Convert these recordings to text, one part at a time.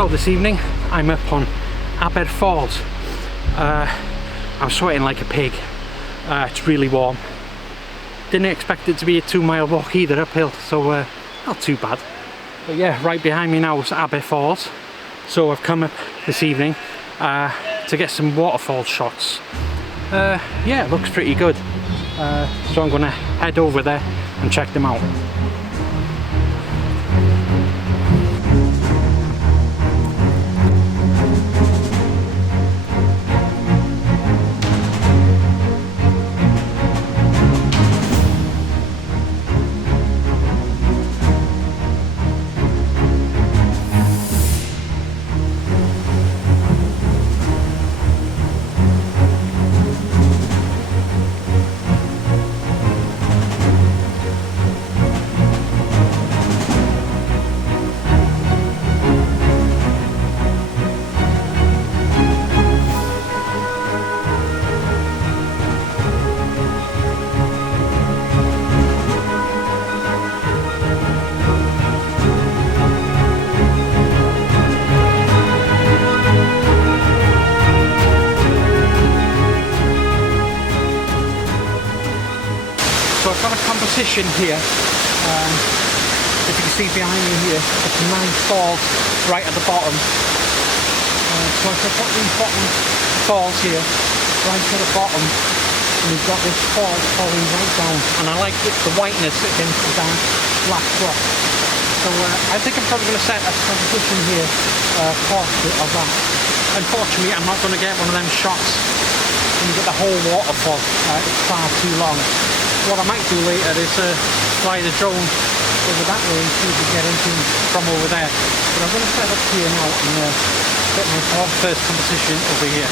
So this evening I'm up on Aber Falls. I'm sweating like a pig. It's really warm. Didn't expect it to be a 2-mile walk either uphill, so not too bad. But yeah, right behind me now is Aber Falls. So I've come up this evening to get some waterfall shots. Yeah, it looks pretty good. So I'm gonna head over there and check them out. So I've got a composition here, as you can see behind me here, it's 9 falls right at the bottom. So if I put these bottom falls here, right to the bottom, and we've got this fall falling right down, and I like the whiteness against the dark black rock. So I think I'm probably going to set a composition here, portrait of that. Unfortunately, I'm not going to get one of them shots when you get the whole waterfall, it's far too long. What I might do later is fly the drone over that way and see if we get anything from over there. But I'm going to set up here now and get my first composition over here.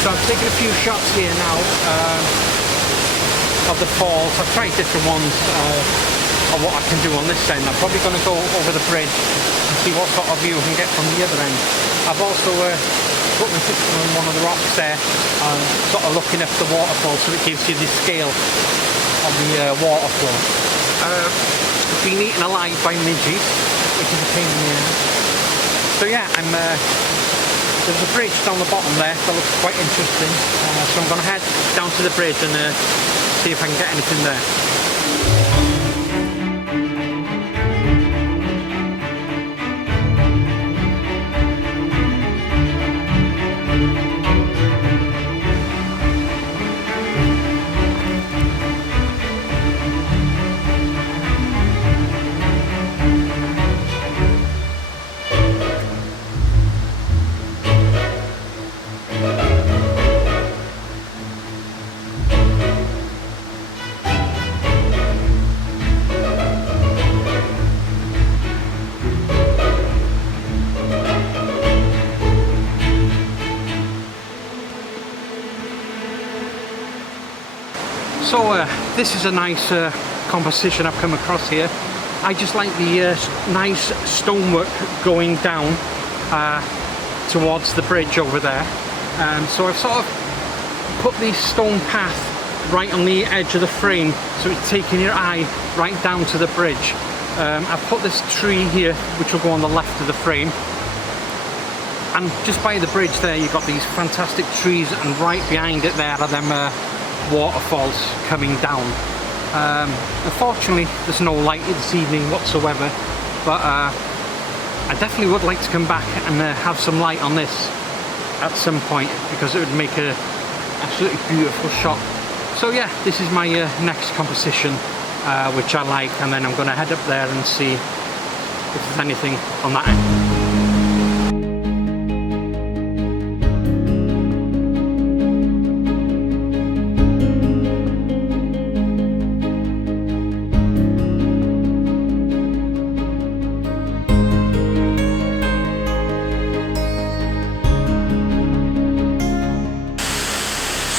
So I've taken a few shots here now of the falls. I've tried different ones of what I can do on this end. I'm probably going to go over the bridge and see what sort of view I can get from the other end. I've also put my system on one of the rocks there, sort of looking up the waterfall, so it gives you the scale of the waterfall. I've been eaten alive by midges, which is a pain in the ass. So yeah, there's a bridge down the bottom there that looks quite interesting, so I'm going to head down to the bridge and see if I can get anything there. So this is a nice composition I've come across here. I just like the nice stonework going down towards the bridge over there. So I've sort of put the stone path right on the edge of the frame, so it's taking your eye right down to the bridge. I've put this tree here which will go on the left of the frame, and just by the bridge there you've got these fantastic trees, and right behind it there are them waterfalls coming down. Unfortunately there's no light this evening whatsoever, but I definitely would like to come back and have some light on this at some point, because it would make a absolutely beautiful shot. So yeah, this is my next composition, which I like, and then I'm going to head up there and see if there's anything on that end.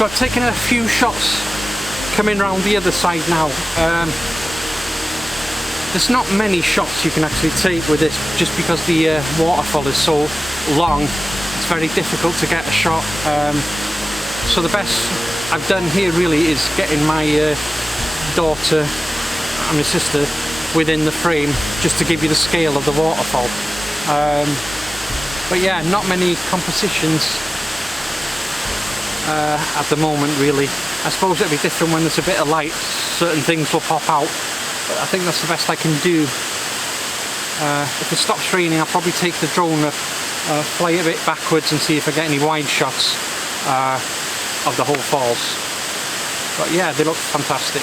So I've taken a few shots coming round the other side now. There's not many shots you can actually take with this, just because the waterfall is so long. It's very difficult to get a shot. So the best I've done here really is getting my daughter and my sister within the frame, just to give you the scale of the waterfall. But yeah, not many compositions at the moment really. I suppose it'll be different when there's a bit of light, certain things will pop out, but I think that's the best I can do. If it stops raining, I'll probably take the drone up, fly a bit backwards and see if I get any wide shots of the whole falls. But yeah, they look fantastic.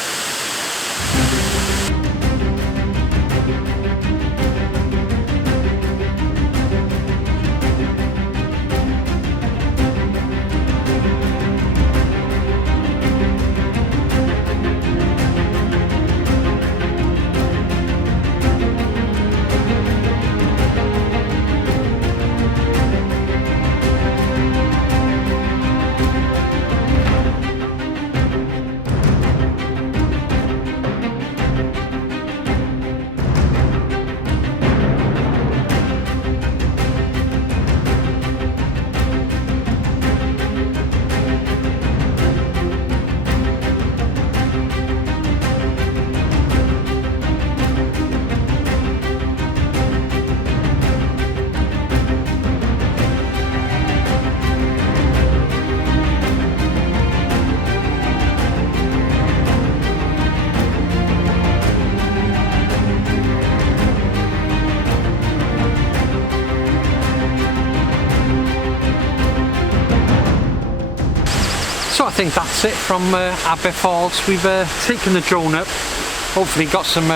So I think that's it from Aber Falls. We've taken the drone up, hopefully got some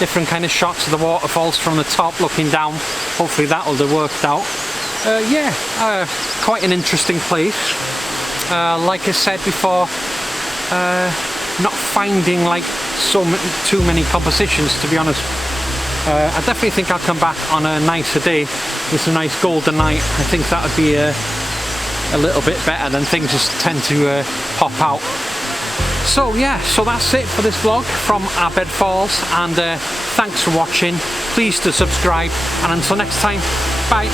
different kind of shots of the waterfalls from the top looking down. Hopefully that'll have worked out. Yeah, quite an interesting place. Like I said before, not finding like too many compositions, to be honest. I definitely think I'll come back on a nicer day with a nice golden night. I think that would be a little bit better than things just tend to pop out. So yeah, so that's it for this vlog from Aber Falls, and thanks for watching. Please do subscribe, and until next time, bye.